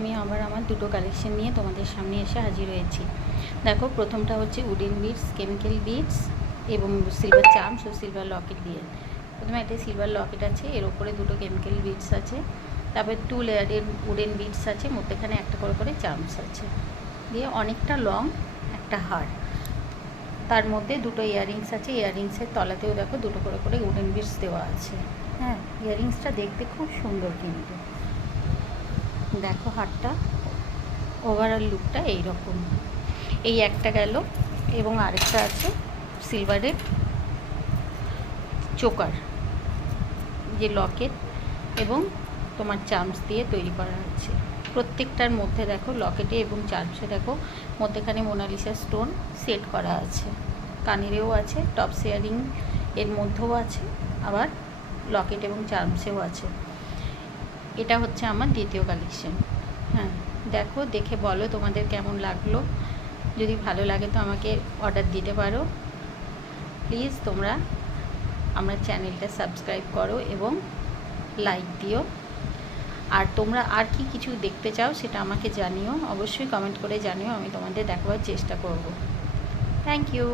আমি আবার আমার দুটো কালেকশন নিয়ে তোমাদের সামনে এসে হাজির হয়েছি। দেখো, প্রথমটা হচ্ছে উডেন বিডস, কেমিক্যাল বিডস এবং সিলভার চার্মস ও সিলভার লকেট দিয়ে। প্রথমে একটা সিলভার লকেট আছে, এর ওপরে দুটো কেমিক্যাল বিডস আছে, তারপরে 2 লেয়ারের উডেন বিডস আছে, মধ্যেখানে একটা করে করে চার্মস আছে, দিয়ে অনেকটা লং একটা হার, তার মধ্যে দুটো ইয়াররিংস আছে। ইয়াররিংসের তলাতেও দেখো দুটো করে করে উডেন বিডস দেওয়া আছে। হ্যাঁ, ইয়াররিংসটা দেখতে খুব সুন্দর, কিন্তু দেখো হারটা, ওভারঅল লুকটা এইরকম। এই একটা গেল, এবং আরেকটা আছে সিলভারের চোকার, যে লকেট এবং তোমার চার্মস দিয়ে তৈরি করা আছে। প্রত্যেকটার মধ্যে দেখো লকেটে এবং চার্মসে দেখো মধ্যেখানে মোনালিসা স্টোন সেট করা আছে, কানেরেও আছে, টপ শেয়ারিং এর মধ্যেও আছে, আবার লকেট এবং চার্মসেও আছে। এটা হচ্ছে আমার দ্বিতীয় কালেকশন। হ্যাঁ, দেখো, দেখে বলো তোমাদের কেমন লাগলো। যদি ভালো লাগে তো আমাকে অর্ডার দিতে পারো। প্লিজ তোমরা আমার চ্যানেলটা সাবস্ক্রাইব করো এবং লাইক দিও। আর তোমরা আর কি কিছু দেখতে চাও সেটা আমাকে জানিও, অবশ্যই কমেন্ট করে জানিও, আমি তোমাদের দেখাবার চেষ্টা করব। Thank you.